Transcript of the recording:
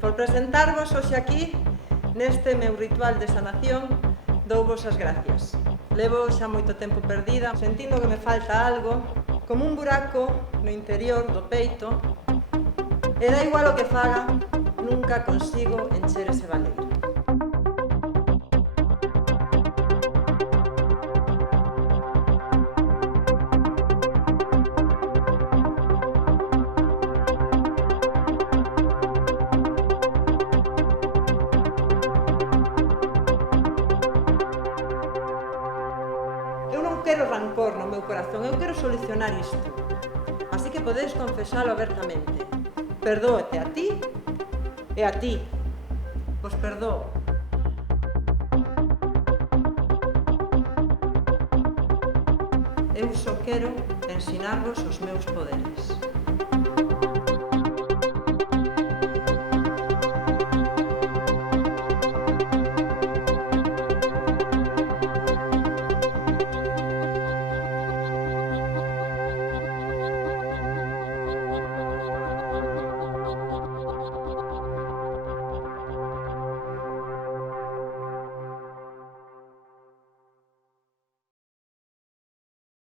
Por presentarvos hoxe aquí, neste meu ritual de sanación, douvos as gracias. Levo xa moito tempo perdida, sentindo que me falta algo, como un buraco no interior do peito, e da igual o que faga, nunca consigo encher ese valeiro. Eu non quero rancor no meu corazón, eu quero solucionar isto. Así que podedes confesalo abertamente. Perdóete a ti e a ti. Vos perdoo. Eu só quero ensinarvos os meus poderes.